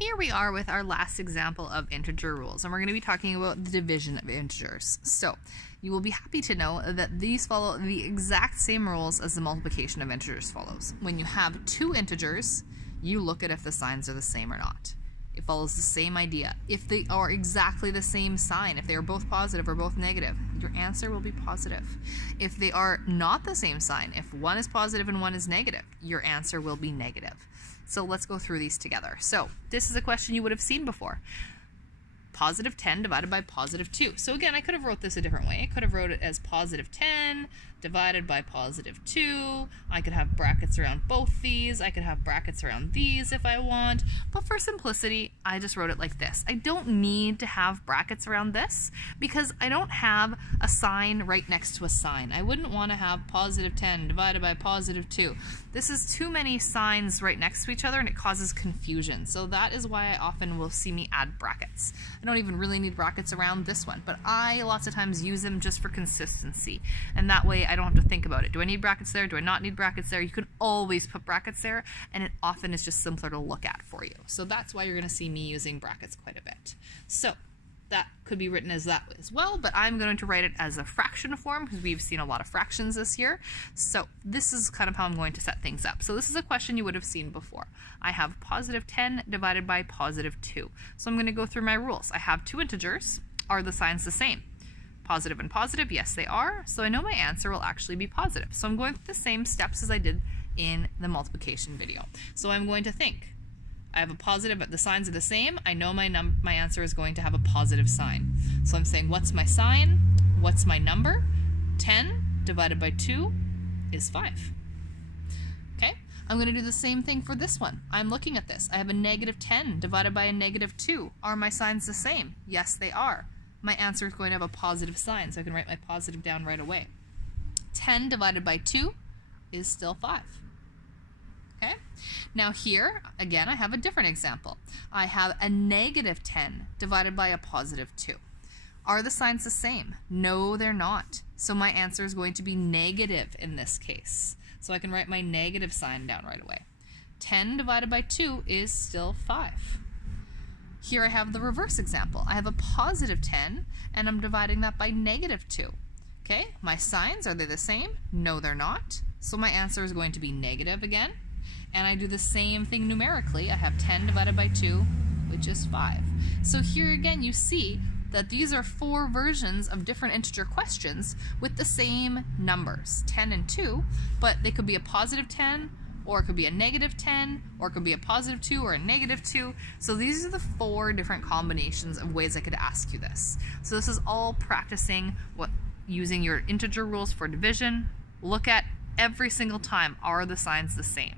Here we are with our last example of integer rules, and we're going to be talking about the division of integers. So you will be happy to know that these follow the exact same rules as the multiplication of integers follows. When you have two integers, you look at if the signs are the same or not. It follows the same idea. If they are exactly the same sign, if they are both positive or both negative, your answer will be positive. If they are not the same sign, if one is positive and one is negative, your answer will be negative. So let's go through these together. So this is a question you would have seen before. Positive 10 divided by positive 2. So again, I could have wrote this a different way. I could have wrote it as positive 10 divided by positive 2. I could have brackets around both these. I could have brackets around these if I want. But for simplicity, I just wrote it like this. I don't need to have brackets around this because I don't have a sign right next to a sign. I wouldn't want to have positive 10 divided by positive 2. This is too many signs right next to each other and it causes confusion. So that is why I often will see me add brackets. I don't even really need brackets around this one, but I lots of times use them just for consistency. And that way I don't have to think about it. Do I need brackets there? Do I not need brackets there? You can always put brackets there, and it often is just simpler to look at for you. So that's why you're going to see me using brackets quite a bit. So that could be written as that as well, but I'm going to write it as a fraction form because we've seen a lot of fractions this year. So this is kind of how I'm going to set things up. So this is a question you would have seen before. I have positive 10 divided by positive 2. So I'm going to go through my rules. I have two integers. Are the signs the same? Positive and positive, yes they are. So I know my answer will actually be positive. So I'm going through the same steps as I did in the multiplication video. So I'm going to think. I have a positive, but the signs are the same. I know my answer is going to have a positive sign. So I'm saying, what's my sign? What's my number? 10 divided by 2 is 5. Okay, I'm going to do the same thing for this one. I'm looking at this. I have a negative 10 divided by a negative 2. Are my signs the same? Yes, they are. My answer is going to have a positive sign, so I can write my positive down right away. 10 divided by 2 is still 5. Okay, now here, again, I have a different example. I have a negative 10 divided by a positive 2. Are the signs the same? No, they're not. So my answer is going to be negative in this case. So I can write my negative sign down right away. 10 divided by 2 is still 5. Here I have the reverse example. I have a positive 10, and I'm dividing that by negative 2. Okay, my signs, are they the same? No, they're not. So my answer is going to be negative again. And I do the same thing numerically. I have 10 divided by 2, which is 5. So here again, you see that these are four versions of different integer questions with the same numbers, 10 and 2, but they could be a positive 10, or it could be a negative 10, or it could be a positive 2 or a negative 2. So these are the four different combinations of ways I could ask you this. So this is all practicing using your integer rules for division. Look at every single time, are the signs the same?